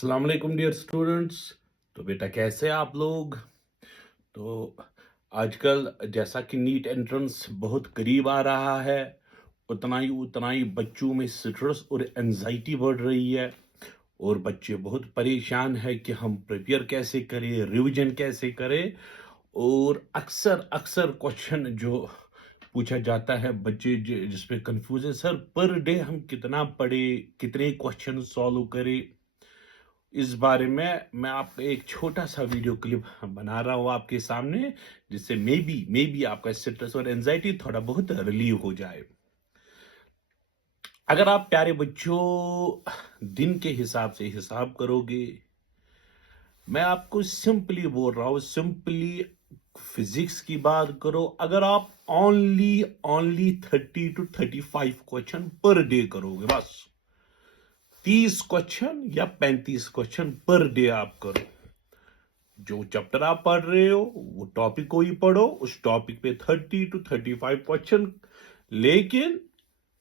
अस्सलाम वालेकुम dear students. तो बेटा कैसे हैं आप लोग। तो आजकल जैसा कि नीट एंट्रेंस बहुत करीब आ रहा है, उतना ही बच्चों में स्ट्रेस और एंजाइटी बढ़ रही है और बच्चे बहुत परेशान है कि हम प्रिपेयर कैसे करें, रिवीजन कैसे करें। और अक्सर अक्सर क्वेश्चन जो पूछा जाता है, बच्चे जिसपे कंफ्यूज है, सर पर डे हम कितना पढ़े, कितने क्वेश्चन सॉल्व करें। इस बारे में मैं आपको एक छोटा सा वीडियो क्लिप बना रहा हूँ आपके सामने, जिससे मे बी आपका स्ट्रेस और एंजाइटी थोड़ा बहुत रिलीव हो जाए। अगर आप प्यारे बच्चों दिन के हिसाब से हिसाब करोगे, मैं आपको सिंपली बोल रहा हूँ, सिंपली फिजिक्स की बात करो। अगर आप only 30 to 35 question per day करोगे, बस 30 क्वेश्चन या 35 क्वेश्चन पर डे आप करो। जो चैप्टर आप पढ़ रहे हो वो टॉपिक को ही पढ़ो, उस टॉपिक पे 30 to 35 क्वेश्चन। लेकिन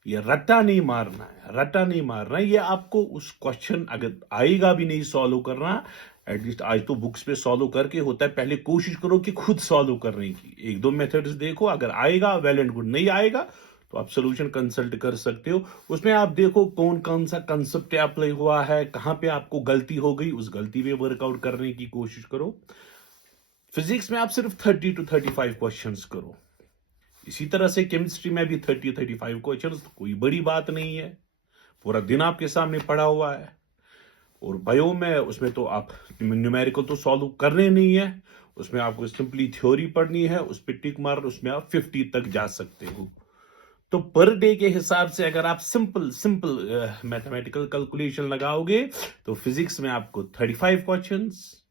ये रट्टा नहीं मारना है, रट्टा नहीं मारना है। ये आपको उस क्वेश्चन अगर आएगा भी नहीं सॉल्व करना, एटलीस्ट आज तो बुक्स पे सॉल्व करके होता है, पहले कोशिश करो कि खुद सॉल्व करने की। एक दो मेथड्स देखो, अगर आएगा वेल एंड गुड, नहीं आएगा तो आप सोल्यूशन कंसल्ट कर सकते हो। उसमें आप देखो कौन कौन सा कंसेप्ट अप्लाई हुआ है, कहां पे आपको गलती हो गई, उस गलती पे वर्कआउट करने की कोशिश करो। फिजिक्स में आप सिर्फ 30 to 35 क्वेश्चंस करो। इसी तरह से केमिस्ट्री में भी 30 to 35 क्वेश्चंस, कोई बड़ी बात नहीं है, पूरा दिन आपके सामने पड़ा हुआ है। और बायो में उसमें तो आप न्यूमेरिकल तो सॉल्व करने नहीं है, उसमें आपको सिंपली थ्योरी पढ़नी है, उस पर टिक मार, उसमें आप 50 तक जा सकते हो। तो पर डे के हिसाब से अगर आप सिंपल मैथमेटिकल कैलकुलेशन लगाओगे तो फिजिक्स में आपको 35 क्वेश्चंस,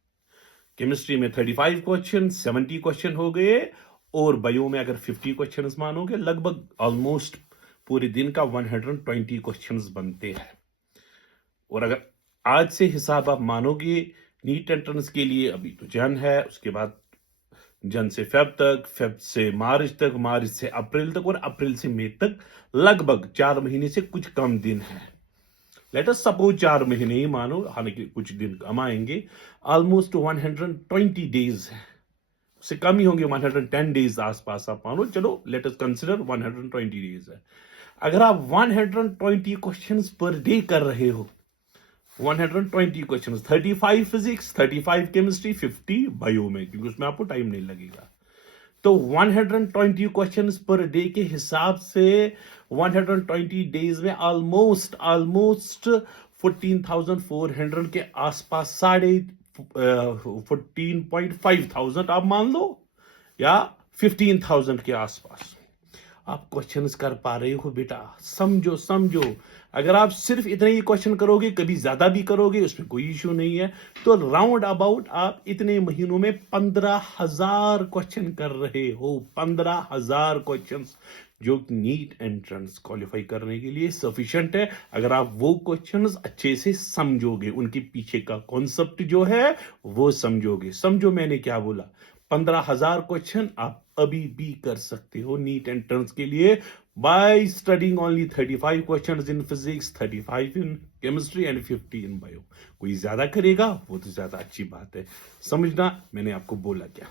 केमिस्ट्री में 35 क्वेश्चन, 70 क्वेश्चन हो गए। और बायो में अगर 50 क्वेश्चंस मानोगे, लगभग ऑलमोस्ट पूरे दिन का 120 क्वेश्चंस बनते हैं। और अगर आज से हिसाब आप मानोगे, नीट एंट्रेंस के लिए अभी तो जन है, उसके बाद जन से फेब तक, फेब से मार्च तक, मार्च से अप्रैल तक और अप्रैल से मई तक लगभग 4 महीने से कुछ कम दिन है। लेट अस सपोज 4 महीने ही मानो, हालांकि कुछ दिन कम आएंगे। ऑलमोस्ट 120 डेज है, उससे कम ही होंगे, 110 डेज आसपास आप मानो। चलो लेट अस कंसिडर 120 डेज है। अगर आप 120 क्वेश्चंस पर डे कर रहे हो, 120 क्वेश्चंस, 35 फिजिक्स, 35 केमिस्ट्री, 50 बायो में, क्योंकि उसमें आपको टाइम नहीं लगेगा। तो 120 क्वेश्चंस पर डे के हिसाब से 120 डेज में ऑलमोस्ट 14,400 के आसपास, 14,500 आप मान लो, या 15,000 के आसपास आप क्वेश्चंस कर पा रहे हो। बेटा समझो समझो, अगर आप सिर्फ इतने ही क्वेश्चन करोगे, कभी ज्यादा भी करोगे, उसमें कोई इश्यू नहीं है, तो राउंड अबाउट आप इतने महीनों में 15,000 क्वेश्चन कर रहे हो। 15,000 क्वेश्चन जो नीट एंट्रेंस क्वालिफाई करने के लिए सफिशिएंट है, अगर आप वो क्वेश्चंस अच्छे से समझोगे, उनके पीछे का कॉन्सेप्ट जो है वो समझोगे। समझो मैंने क्या बोला, 15,000 क्वेश्चन आप अभी भी कर सकते हो नीट एंट्रेंस के लिए, by studying only 35 questions in physics, 35 in chemistry and 50 in bio. कोई ज्यादा करेगा वो तो ज्यादा अच्छी बात है। समझना मैंने आपको बोला क्या।